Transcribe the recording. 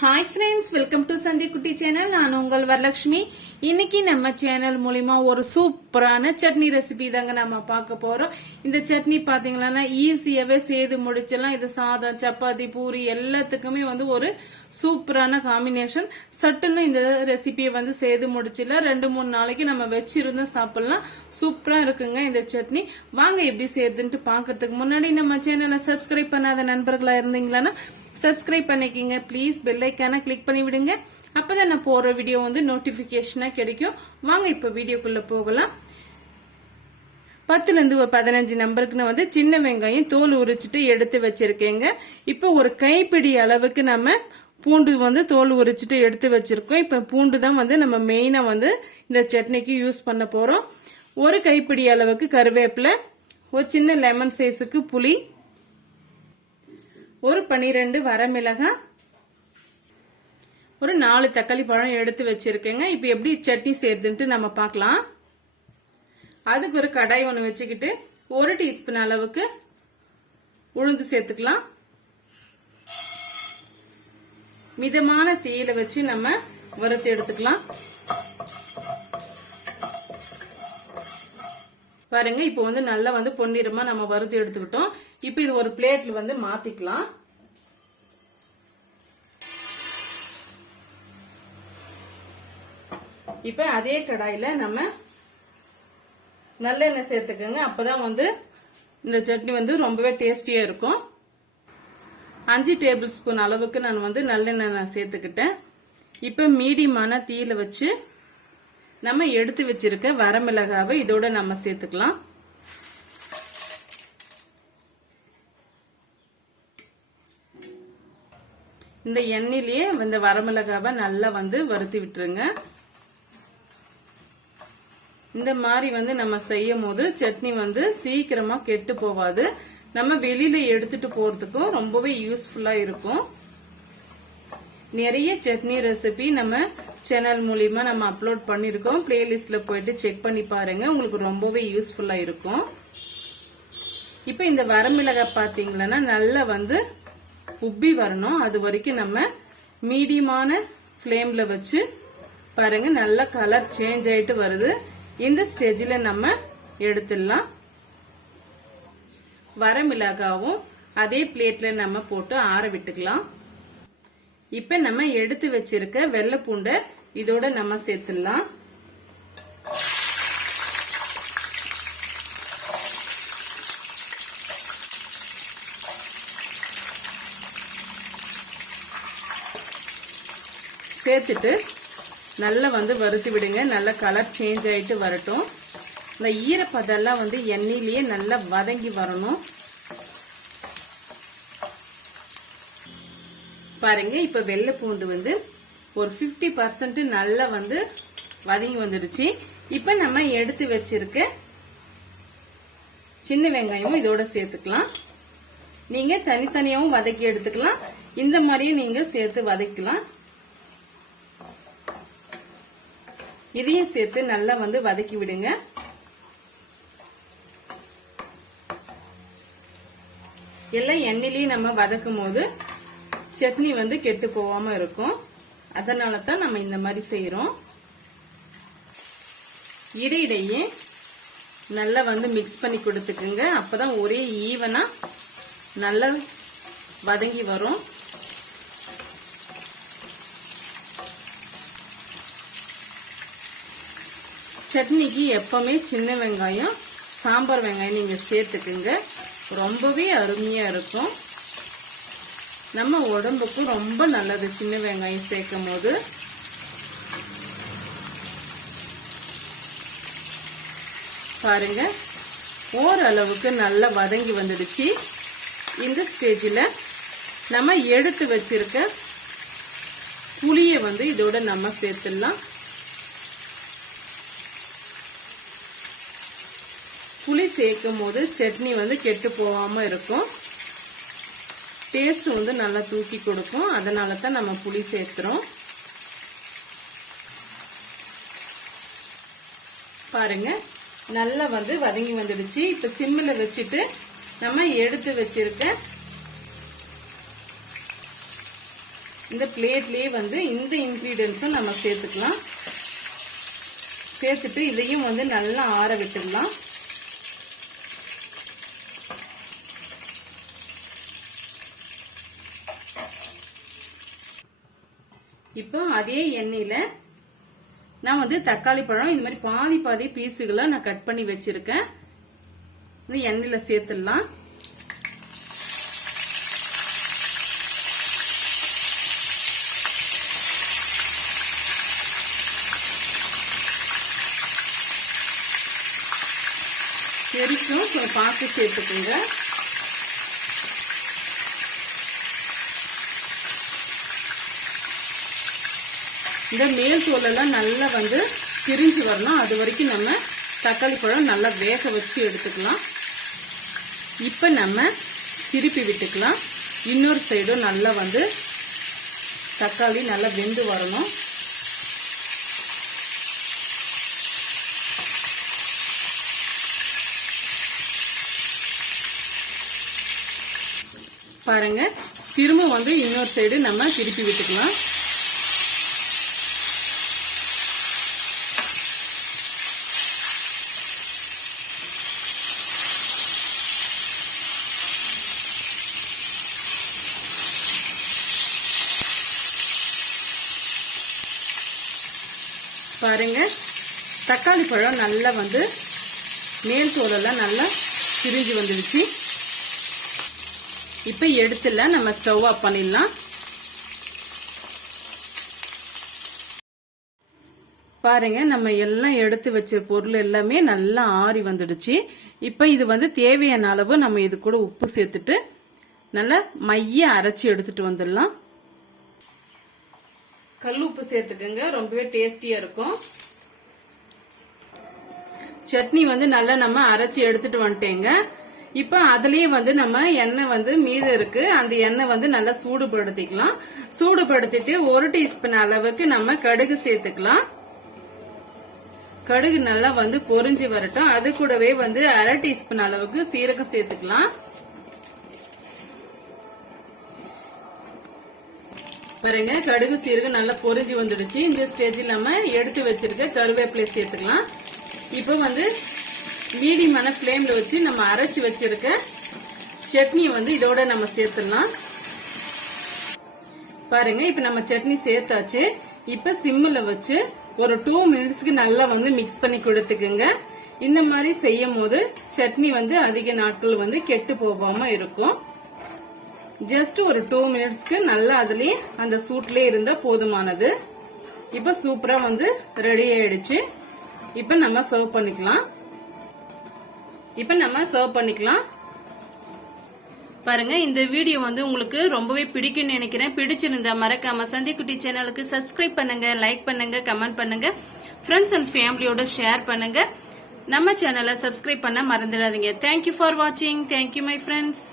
Hi friends welcome to சந்தி குட்டி channel நான் உங்கள் வரலட்சுமி. இன்னைக்கு நம்ம சேனல் மூலிமா ஒரு சூப்பரான சட்னி ரெசிபி தாங்க நம்ம பார்க்க போறோம். இந்த சட்னி பாத்தீங்கன்னா ஈஸியாவே செய்து முடிச்சிடலாம். இது சாதம் சப்பாத்தி பூரி எல்லாத்துக்குமே வந்து ஒரு சூப்பரான காம்பினேஷன் சட்டுன்னு இந்த ரெசிபியை வந்து செய்து முடிச்சிடலாம். ரெண்டு மூணு நாளைக்கு நம்ம வச்சிருந்து சாப்பிடலாம். சூப்பரா இருக்குங்க இந்த சட்னி. வாங்க எப்படி செய்யுதுன்ட்டு பாக்குறதுக்கு முன்னாடி நம்ம சேனலை சப்ஸ்கிரைப் பண்ணாத நண்பர்களா இருந்தீங்களா சப்ஸ்கிரைப் பண்ணிக்கிங்க. ப்ளீஸ் பெல்லைக்கான கிளிக் பண்ணி விடுங்க அப்பதான் நான் போற வீடியோ வந்து நோட்டிபிகேஷனா கிடைக்கும். வாங்க இப்ப வீடியோக்குள்ள போகலாம். பத்துலேருந்து ஒரு பதினஞ்சு நம்பருக்கு நான் வந்து சின்ன வெங்காயம் தோல் உரிச்சிட்டு எடுத்து வச்சிருக்கேங்க. இப்போ ஒரு கைப்பிடி அளவுக்கு நம்ம பூண்டு வந்து தோல் உரிச்சிட்டு எடுத்து வச்சிருக்கோம். இப்போ பூண்டு தான் வந்து நம்ம மெயினாக வந்து இந்த சட்னிக்கு யூஸ் பண்ண போகிறோம் ஒரு கைப்பிடி அளவுக்கு கருவேப்பிலை ஒரு சின்ன லெமன் சைஸுக்கு புளி ஒரு பனிரெண்டு வரமிளகாய் ஒரு நாலு தக்காளி பழம் எடுத்து வச்சிருக்கேங்க. இப்போ எப்படி சட்னி சேர்த்துன்ட்டு நம்ம பார்க்கலாம். அதுக்கு ஒரு கடாய் ஒன்று வச்சுக்கிட்டு ஒரு டீஸ்பூன் அளவுக்கு உளுந்து சேர்த்துக்கலாம். மிதமான தீயில வச்சு நம்ம வறுத்து எடுத்துக்கலாம். பாருங்க இப்போ வந்து நல்லா வந்து பொன்னிறமா நம்ம வறுத்து எடுத்துக்கிட்டோம். இப்போ இது ஒரு பிளேட்ல வந்து மாத்திக்கலாம். இப்ப அதே கடாயில நம்ம நல்லெண்ணெய் சேர்த்துக்கோங்க. அப்பதான் வந்து இந்த சட்னி வந்து ரொம்பவே டேஸ்டியா இருக்கும். அஞ்சு டேபிள் ஸ்பூன் அளவுக்கு நான் வந்து நல்லெண்ணெய் நான் சேர்த்துக்கிட்டேன். இப்ப மீடியமான தீயில வச்சு நம்ம எடுத்து வச்சிருக்க வரமிளகாவை இதோட நம்ம சேர்த்துக்கலாம். இந்த எண்ணெயிலேயே இந்த வரமிளகாவை நல்லா வந்து வறுத்து விட்டுருங்க. இந்த மாதிரி வந்து நம்ம செய்யும் போது சட்னி வந்து சீக்கிரமா கெட்டு போவாது நம்ம வெளியில எடுத்துட்டு போறதுக்கும் ரொம்பவே யூஸ்ஃபுல்லா இருக்கும். நிறைய சட்னி ரெசிபி நம்ம சேனல் மூலியமா நம்ம அப்லோட் பண்ணிருக்கோம். பிளேலிஸ்ட்ல போயிட்டு செக் பண்ணி பாருங்க. உங்களுக்கு ரொம்பவே யூஸ்ஃபுல்லா இருக்கும். இப்ப இந்த வரமிளகாய் பாத்தீங்கன்னா நல்லா வந்து உப்பி வரணும். அது வரைக்கும் நம்ம மீடியமான ஃப்ளேம்ல வச்சு பாருங்க நல்ல கலர் சேஞ்ச் ஆயிட்டு வருது. இந்த ஸ்டேஜில் நம்ம எடுத்துடலாம். வர மிளகாவும் அதே பிளேட்ல நம்ம போட்டு ஆற விட்டுக்கலாம். இப்ப நம்ம எடுத்து வச்சிருக்க வெள்ளை பூண்டை இதோட நம்ம சேர்த்துடலாம். சேர்த்துட்டு நல்லா வந்து வறுத்து விடுங்க. நல்லா கலர் சேஞ்ச் ஆகிட்டு வரட்டும். இந்த ஈரப்பதெல்லாம் வந்து எண்ணெயிலேயே நல்லா வதங்கி வரணும். பாருங்க இப்ப வெள்ளை பூண்டு வந்து ஒரு பிப்டி பர்சன்ட் நல்லா வந்து வதங்கி வந்துடுச்சு. இப்ப நம்ம எடுத்து வச்சிருக்க சின்ன வெங்காயமும் இதோட சேர்த்துக்கலாம். நீங்க தனித்தனியாவும் வதக்கி எடுத்துக்கலாம். இந்த மாதிரியும் நீங்க சேர்த்து வதக்கலாம். இதையும் சேர்த்து நல்லா வந்து வதக்கி விடுங்க. எல்லாம் எண்ணெயிலையும் நம்ம வதக்கும் போது சட்னி வந்து கெட்டு போகாம இருக்கும். அதனால தான் நம்ம இந்த மாதிரி செய்யறோம் இடையிடையே நல்லா வந்து மிக்ஸ் பண்ணி கொடுத்துக்குங்க. அப்பதான் ஒரே ஈவனா நல்லா வதங்கி வரும். சட்னிக்கு எப்பவுமே சின்ன வெங்காயம் சாம்பார் வெங்காயம் நீங்க சேர்த்துக்குங்க. ரொம்பவே அருமையா இருக்கும். நம்ம உடம்புக்கும் ரொம்ப நல்லது சின்ன வெங்காயம் சேர்க்கும் போது பாருங்க ஓரளவுக்கு நல்லா வதங்கி வந்துடுச்சு. இந்த ஸ்டேஜில் நம்ம எடுத்து வச்சிருக்க புளியை வந்து இதோட நம்ம சேர்த்துடலாம். புளி சேர்க்கும் போது சட்னி வந்து கெட்டு போகாம இருக்கும். டேஸ்ட் வந்து நல்லா தூக்கி கொடுக்கும். அதனால தான் நம்ம புளி சேர்க்கிறோம். பாருங்க. நல்லா வந்து வதங்கி வந்துடுச்சு. இப்ப சிம்மில் வச்சுட்டு நம்ம எடுத்து வச்சிருக்க இந்த பிளேட்லயே வந்து இந்த இன்கிரீடியன்ஸும் நம்ம சேர்த்துக்கலாம். சேர்த்துட்டு இதையும் வந்து நல்லா ஆற விட்டுடலாம். இப்போ அதே எண்ணெயில நான் வந்து தக்காளி பழம் இந்த மாதிரி பாதி பாதி பீஸுகளை நான் கட் பண்ணி வச்சிருக்கேன். இது எண்ணெயில சேர்த்துடலாம். தெரிக்கும் கொஞ்சம் பார்த்து சேர்த்துக்கோங்க. இந்த மேல் தோலெல்லாம் நல்லா வந்து பிரிஞ்சு வரணும். அது வரைக்கும் நம்ம தக்காளி பழம் நல்லா வேக வச்சு எடுத்துக்கலாம். இப்போ நம்ம திருப்பி விட்டுக்கலாம். இன்னொரு சைடும் நல்லா வந்து தக்காளி நல்லா வெந்து வரணும். பாருங்க திரும்ப வந்து இன்னொரு சைடு நம்ம திருப்பி விட்டுக்கலாம். பாருங்க. தக்காளி பழம் நல்லா வந்து மேல் தோலெல்லாம் நல்லா பிரிஞ்சு வந்துடுச்சு. இப்ப எடுத்துல நம்ம ஸ்டவ் ஆஃப் பண்ணிடலாம். பாருங்க நம்ம எல்லாம் எடுத்து வச்ச பொருள் எல்லாமே நல்லா ஆறி வந்துடுச்சு. இப்ப இது வந்து தேவையான அளவு நம்ம இது கூட உப்பு சேர்த்துட்டு நல்லா மைய அரைச்சி எடுத்துட்டு வந்துடலாம். கல் உப்பு சேர்த்துக்கோங்க. ரொம்பவே டேஸ்டியா இருக்கும். சட்னி வந்து நல்லா நம்ம அரைச்சி எடுத்துட்டு வந்துட்டேங்க. இப்ப அதுலயே வந்து நம்ம எண்ணெய் வந்து மீது இருக்கு. அந்த எண்ணெய் வந்து நல்லா சூடுபடுத்திக்கலாம். சூடுபடுத்திட்டு ஒரு டீஸ்பூன் அளவுக்கு நம்ம கடுகு சேர்த்துக்கலாம். கடுகு நல்லா வந்து பொறிஞ்சு வரட்டும். அது கூடவே வந்து அரை டீஸ்பூன் அளவுக்கு சீரகம் சேர்த்துக்கலாம். பாருங்க கடுகு சீரகம் நல்லா பொரிஞ்சு வந்துடுச்சு. இந்த ஸ்டேஜில் நம்ம எடுத்து வச்சிருக்க கருவேப்பிலை சேர்த்துக்கலாம். இப்போ வந்து மீடியமான ஃப்ளேமில் வச்சு நம்ம அரைச்சு வச்சிருக்க சட்னியை வந்து இதோட நம்ம சேர்த்துடலாம். பாருங்க இப்ப நம்ம சட்னி சேர்த்தாச்சு. இப்ப சிம்மில் வச்சு ஒரு டூ மினிட்ஸ்க்கு நல்லா வந்து மிக்ஸ் பண்ணி கொடுத்துக்குங்க. இந்த மாதிரி செய்யும் போது சட்னி வந்து அதிக நாட்கள் வந்து கெட்டு போகாம இருக்கும். ஜஸ்ட் ஒரு டூ மினிட்ஸ்க்கு நல்லா அதுலயே அந்த சூட்லயே இருந்தா போதுமானது. இப்ப சூப்பரா வந்து ரெடி ஆயிடுச்சு. இப்ப நம்ம சர்வ் பண்ணிக்கலாம். இப்ப நம்ம சர்வ் பண்ணிக்கலாம். பாருங்க இந்த வீடியோ வந்து உங்களுக்கு ரொம்பவே பிடிக்கும்னு நினைக்கிறேன். பிடிச்சிருந்தா மறக்காம சந்திக்குட்டி சேனலுக்கு சப்ஸ்கிரைப் பண்ணுங்க லைக் பண்ணுங்க கமெண்ட் பண்ணுங்க. ஃப்ரெண்ட்ஸ் அண்ட் ஃபேமிலியோட ஷேர் பண்ணுங்க. நம்ம சேனலை சப்ஸ்கிரைப் பண்ண மறந்துடாதீங்க. தேங்க்யூ ஃபார் வாட்சிங் தேங்க்யூ மை ஃப்ரெண்ட்ஸ்